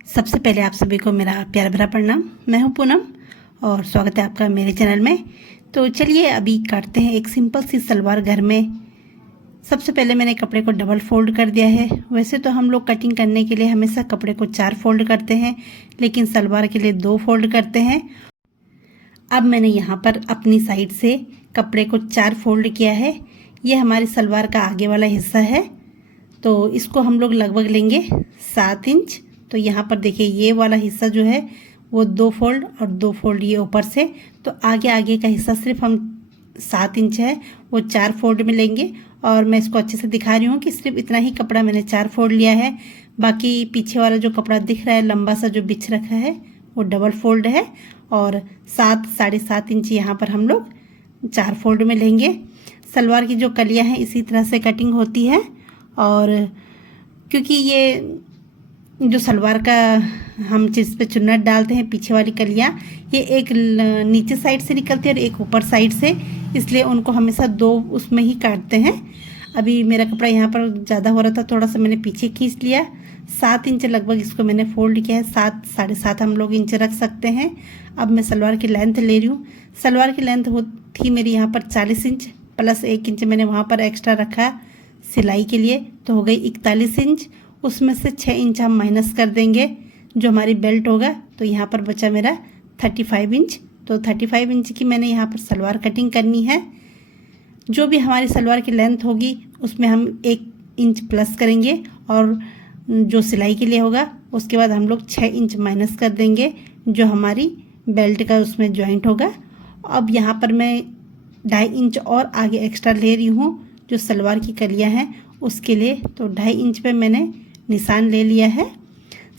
सबसे पहले आप सभी को मेरा प्यार भरा प्रणाम। मैं हूं पूनम और स्वागत है आपका मेरे चैनल में। तो चलिए अभी काटते हैं एक सिंपल सी सलवार घर में। सबसे पहले मैंने कपड़े को डबल फोल्ड कर दिया है। वैसे तो हम लोग कटिंग करने के लिए हमेशा कपड़े को 4 फोल्ड करते हैं, लेकिन सलवार के लिए 2 फोल्ड करते हैं। अब मैंने यहाँ पर अपनी साइड से कपड़े को 4 फोल्ड किया है। ये हमारी सलवार का आगे वाला हिस्सा है, तो इसको हम लोग लगभग लेंगे 7 इंच। तो यहाँ पर देखिए ये वाला हिस्सा जो है वो 2 फोल्ड और 2 फोल्ड ये ऊपर से, तो आगे का हिस्सा सिर्फ हम 7 इंच है वो 4 फोल्ड में लेंगे। और मैं इसको अच्छे से दिखा रही हूँ कि सिर्फ इतना ही कपड़ा मैंने 4 फोल्ड लिया है। बाकी पीछे वाला जो कपड़ा दिख रहा है लंबा सा जो बिछ रखा है वो डबल फोल्ड है, और 7-7.5 इंच यहाँ पर हम लोग 4 फोल्ड में लेंगे। सलवार की जो कलियाँ हैं इसी तरह से कटिंग होती है, और क्योंकि ये जो सलवार का हम जिस पे चुन्नट डालते हैं पीछे वाली कलियाँ, ये एक नीचे साइड से निकलती है और एक ऊपर साइड से, इसलिए उनको हमेशा 2 उसमें ही काटते हैं। अभी मेरा कपड़ा यहाँ पर ज़्यादा हो रहा था, थोड़ा सा मैंने पीछे खींच लिया। 7 इंच लगभग इसको मैंने फोल्ड किया है। 7-7.5 हम लोग इंच रख सकते हैं। अब मैं सलवार की लेंथ ले रही हूँ। सलवार की लेंथ थी मेरी यहाँ पर 40 इंच, प्लस 1 इंच मैंने वहाँ पर एक्स्ट्रा रखा सिलाई के लिए, तो हो गई 41 इंच। उसमें से 6 इंच हम माइनस कर देंगे जो हमारी बेल्ट होगा, तो यहाँ पर बचा मेरा 35 इंच। तो 35 इंच की मैंने यहाँ पर सलवार कटिंग करनी है। जो भी हमारी सलवार की लेंथ होगी उसमें हम 1 इंच प्लस करेंगे, और जो सिलाई के लिए होगा उसके बाद हम लोग 6 इंच माइनस कर देंगे जो हमारी बेल्ट का उसमें जॉइंट होगा। अब यहाँ पर मैं 2.5 इंच और आगे एक्स्ट्रा ले रही हूँ जो सलवार की कलियाँ हैं उसके लिए। तो 2.5 इंच पे मैंने निशान ले लिया है।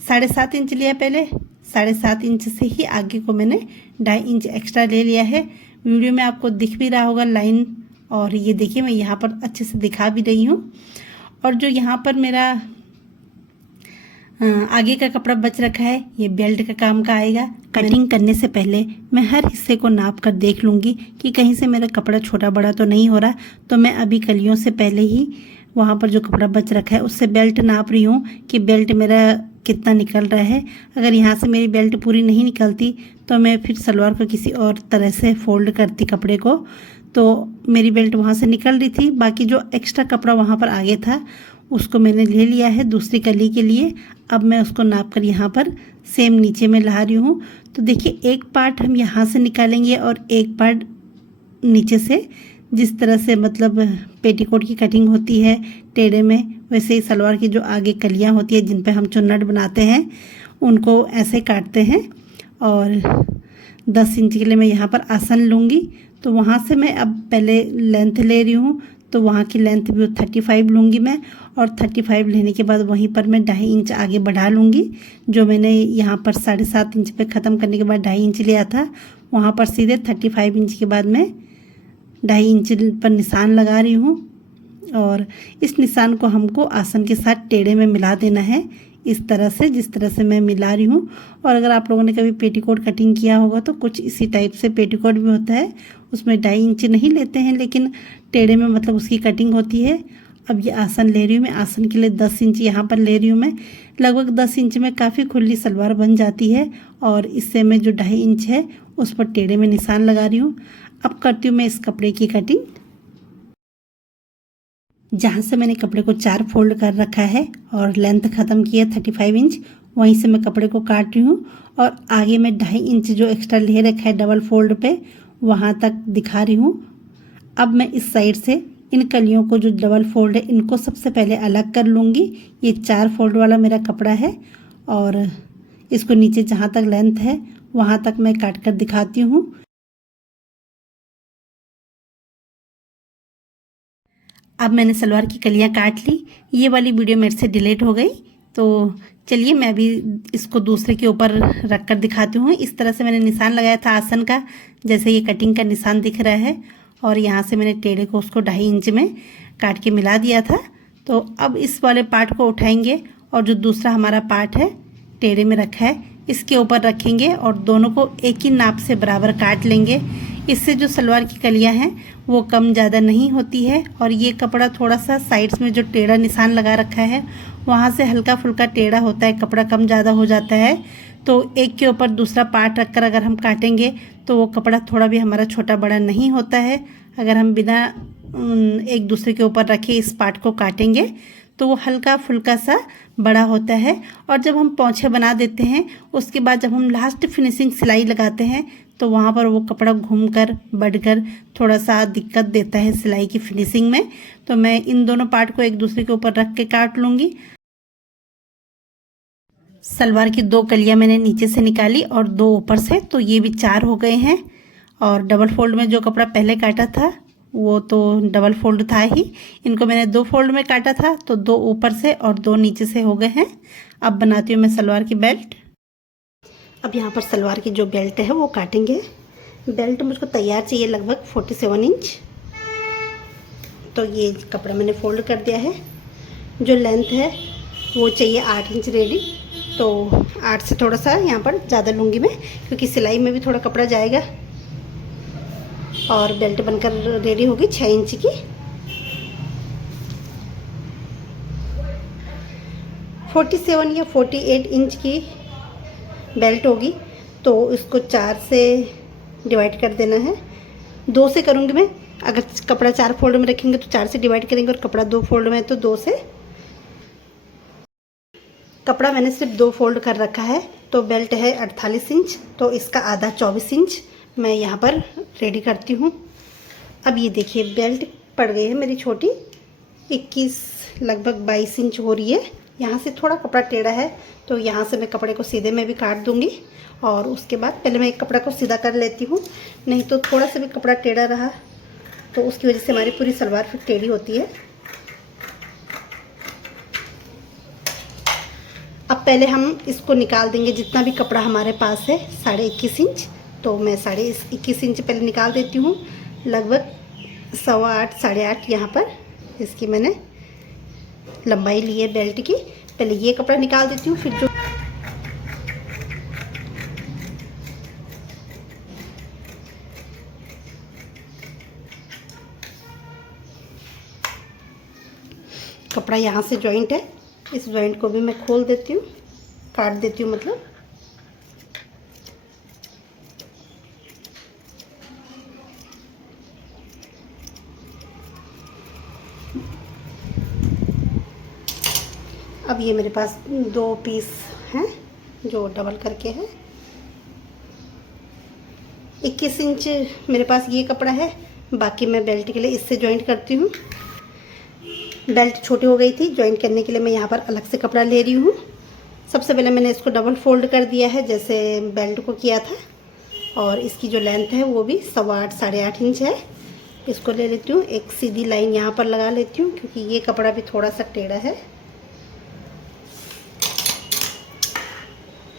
7.5 इंच लिया पहले, 7.5 इंच से ही आगे को मैंने 2.5 इंच एक्स्ट्रा ले लिया है। वीडियो में आपको दिख भी रहा होगा लाइन, और ये देखिए मैं यहाँ पर अच्छे से दिखा भी रही हूँ। और जो यहाँ पर मेरा आगे का कपड़ा बच रखा है ये बेल्ट का काम का आएगा। कटिंग करने से पहले मैं हर हिस्से को नाप कर देख लूँगी कि कहीं से मेरा कपड़ा छोटा बड़ा तो नहीं हो रहा। तो मैं अभी कलियों से पहले ही वहाँ पर जो कपड़ा बच रखा है उससे बेल्ट नाप रही हूँ कि बेल्ट मेरा कितना निकल रहा है। अगर यहाँ से मेरी बेल्ट पूरी नहीं निकलती तो मैं फिर सलवार को किसी और तरह से फोल्ड करती कपड़े को, तो मेरी बेल्ट वहाँ से निकल रही थी। बाकी जो एक्स्ट्रा कपड़ा वहाँ पर आगे था उसको मैंने ले लिया है दूसरी कली के लिए। अब मैं उसको नाप कर यहाँ पर सेम नीचे में ला रही हूँ। तो देखिए एक पार्ट हम यहाँ से निकालेंगे और एक पार्ट नीचे से, जिस तरह से मतलब पेटीकोट की कटिंग होती है टेढ़े में, वैसे ही सलवार की जो आगे कलियाँ होती है जिन पे हम चुन्नट बनाते हैं उनको ऐसे काटते हैं। और 10 इंच के लिए मैं यहाँ पर आसन लूँगी, तो वहाँ से मैं अब पहले लेंथ ले रही हूँ, तो वहाँ की लेंथ भी 35 लूँगी मैं, और 35 लेने के बाद वहीं पर मैं 2.5 इंच आगे बढ़ा लूँगी। जो मैंने यहाँ पर 7.5 इंच पे ख़त्म करने के बाद 2.5 इंच लिया था, वहाँ पर सीधे 35 इंच के बाद मैं 2.5 इंच पर निशान लगा रही हूँ। और इस निशान को हमको आसन के साथ टेढ़े में मिला देना है, इस तरह से जिस तरह से मैं मिला रही हूँ। और अगर आप लोगों ने कभी पेटीकोट कटिंग किया होगा तो कुछ इसी टाइप से पेटीकोट भी होता है, उसमें 2.5 इंच नहीं लेते हैं लेकिन टेढ़े में मतलब उसकी कटिंग होती है। अब ये आसन ले रही हूँ मैं, आसन के लिए 10 इंच यहाँ पर ले रही हूँ मैं। लगभग 10 इंच में काफ़ी खुली सलवार बन जाती है, और इससे मैं जो 2.5 इंच है उस पर टेढ़े में निशान लगा रही हूँ। अब करती हूँ मैं इस कपड़े की कटिंग। जहाँ से मैंने कपड़े को 4 फोल्ड कर रखा है और लेंथ ख़त्म की है 35 इंच, वहीं से मैं कपड़े को काट रही हूँ। और आगे मैं 2.5 इंच जो एक्स्ट्रा ले रखा है डबल फोल्ड पे, वहाँ तक दिखा रही हूँ। अब मैं इस साइड से इन कलियों को जो डबल फोल्ड है इनको सबसे पहले अलग कर लूँगी। ये 4 फोल्ड वाला मेरा कपड़ा है, और इसको नीचे जहाँ तक लेंथ है वहाँ तक मैं काट कर दिखाती हूँ। अब मैंने सलवार की कलियाँ काट ली। ये वाली वीडियो मेरे से डिलीट हो गई, तो चलिए मैं अभी इसको दूसरे के ऊपर रख कर दिखाती हूँ। इस तरह से मैंने निशान लगाया था आसन का, जैसे ये कटिंग का निशान दिख रहा है, और यहाँ से मैंने टेढ़े को उसको 2.5 इंच में काट के मिला दिया था। तो अब इस वाले पार्ट को उठाएंगे और जो दूसरा हमारा पार्ट है टेढ़े में रखा है इसके ऊपर रखेंगे, और दोनों को एक ही नाप से बराबर काट लेंगे। इससे जो सलवार की कलियां हैं वो कम ज़्यादा नहीं होती है। और ये कपड़ा थोड़ा सा साइड्स में जो टेढ़ा निशान लगा रखा है वहाँ से हल्का फुल्का टेढ़ा होता है, कपड़ा कम ज़्यादा हो जाता है। तो एक के ऊपर दूसरा पार्ट रखकर अगर हम काटेंगे तो वो कपड़ा थोड़ा भी हमारा छोटा बड़ा नहीं होता है। अगर हम बिना एक दूसरे के ऊपर रखे इस पार्ट को काटेंगे तो वो हल्का फुल्का सा बड़ा होता है। और जब हम पोंछे बना देते हैं उसके बाद जब हम लास्ट फिनिशिंग सिलाई लगाते हैं तो वहाँ पर वो कपड़ा घूमकर बढ़कर थोड़ा सा दिक्कत देता है सिलाई की फिनिशिंग में। तो मैं इन दोनों पार्ट को एक दूसरे के ऊपर रख के काट लूँगी। सलवार की 2 कलियाँ मैंने नीचे से निकाली और 2 ऊपर से, तो ये भी 4 हो गए हैं। और डबल फोल्ड में जो कपड़ा पहले काटा था वो तो डबल फोल्ड था ही, इनको मैंने 2 फोल्ड में काटा था, तो 2 ऊपर से और 2 नीचे से हो गए हैं। अब बनाती हूँ मैं सलवार की बेल्ट। अब यहाँ पर सलवार की जो बेल्ट है वो काटेंगे। बेल्ट मुझको तैयार चाहिए लगभग 47 इंच। तो ये कपड़ा मैंने फोल्ड कर दिया है। जो लेंथ है वो चाहिए 8 इंच रेडी, तो 8 से थोड़ा सा यहाँ पर ज़्यादा लूँगी मैं, क्योंकि सिलाई में भी थोड़ा कपड़ा जाएगा। और बेल्ट बनकर रेडी होगी 6 इंच की। 47 या 48 इंच की बेल्ट होगी, तो इसको 4 से डिवाइड कर देना है। 2 से करूँगी मैं, अगर कपड़ा 4 फोल्ड में रखेंगे तो 4 से डिवाइड करेंगे, और कपड़ा 2 फोल्ड में है तो 2 से। कपड़ा मैंने सिर्फ 2 फोल्ड कर रखा है। तो बेल्ट है 48 इंच, तो इसका आधा 24 इंच मैं यहाँ पर रेडी करती हूँ। अब ये देखिए बेल्ट पड़ गई है मेरी छोटी, 21 लगभग 22 इंच हो रही है। यहाँ से थोड़ा कपड़ा टेढ़ा है, तो यहाँ से मैं कपड़े को सीधे में भी काट दूँगी। और उसके बाद पहले मैं एक कपड़ा को सीधा कर लेती हूँ, नहीं तो थोड़ा सा भी कपड़ा टेढ़ा रहा तो उसकी वजह से हमारी पूरी सलवार फिर टेढ़ी होती है। अब पहले हम इसको निकाल देंगे, जितना भी कपड़ा हमारे पास है 21.5 इंच, तो मैं 21.5 इंच पहले निकाल देती हूँ। लगभग 8.25 8.5 यहाँ पर इसकी मैंने लंबाई ली है बेल्ट की। पहले ये कपड़ा निकाल देती हूँ, फिर जो कपड़ा यहाँ से जॉइंट है, इस जॉइंट को भी मैं खोल देती हूँ, काट देती हूँ मतलब। अब ये मेरे पास 2 पीस हैं जो डबल करके है। 21 इंच मेरे पास ये कपड़ा है, बाकी मैं बेल्ट के लिए इससे जॉइंट करती हूँ। बेल्ट छोटी हो गई थी, जॉइंट करने के लिए मैं यहाँ पर अलग से कपड़ा ले रही हूँ। सबसे पहले मैंने इसको डबल फोल्ड कर दिया है जैसे बेल्ट को किया था, और इसकी जो लेंथ है वो भी 8.25 8.5 इंच है। इसको ले लेती हूँ, एक सीधी लाइन यहाँ पर लगा लेती हूँ, क्योंकि ये कपड़ा भी थोड़ा सा टेढ़ा है।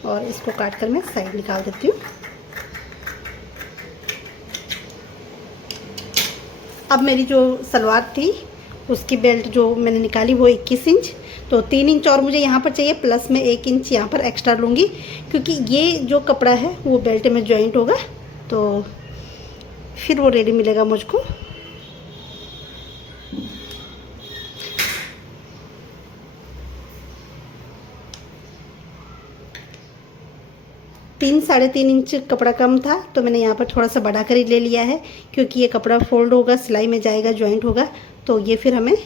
और इसको काट कर मैं साइड निकाल देती हूँ। अब मेरी जो सलवार थी उसकी बेल्ट जो मैंने निकाली वो 21 इंच, तो 3 इंच और मुझे यहाँ पर चाहिए, प्लस मैं 1 इंच यहाँ पर एक्स्ट्रा लूँगी, क्योंकि ये जो कपड़ा है वो बेल्ट में जॉइंट होगा, तो फिर वो रेडी मिलेगा मुझको। तीन 3.5 इंच कपड़ा कम था, तो मैंने यहाँ पर थोड़ा सा बढ़ा कर ही ले लिया है, क्योंकि ये कपड़ा फोल्ड होगा, सिलाई में जाएगा, जॉइंट होगा, तो ये फिर हमें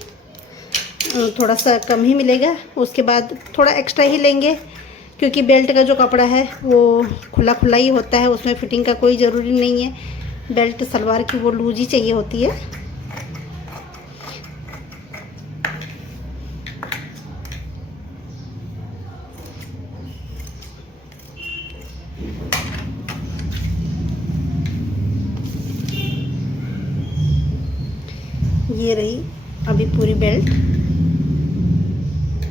थोड़ा सा कम ही मिलेगा। उसके बाद थोड़ा एक्स्ट्रा ही लेंगे, क्योंकि बेल्ट का जो कपड़ा है वो खुला खुला ही होता है, उसमें फिटिंग का कोई ज़रूरी नहीं है। बेल्ट सलवार की वो लूज ही चाहिए होती है। ये रही अभी पूरी बेल्ट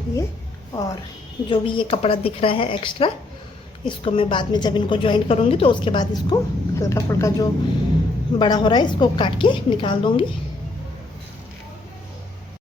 ये, और जो भी ये कपड़ा दिख रहा है एक्स्ट्रा, इसको मैं बाद में जब इनको जॉइंट करूँगी तो उसके बाद इसको हल्का फुल्का जो बड़ा हो रहा है इसको काट के निकाल दूँगी।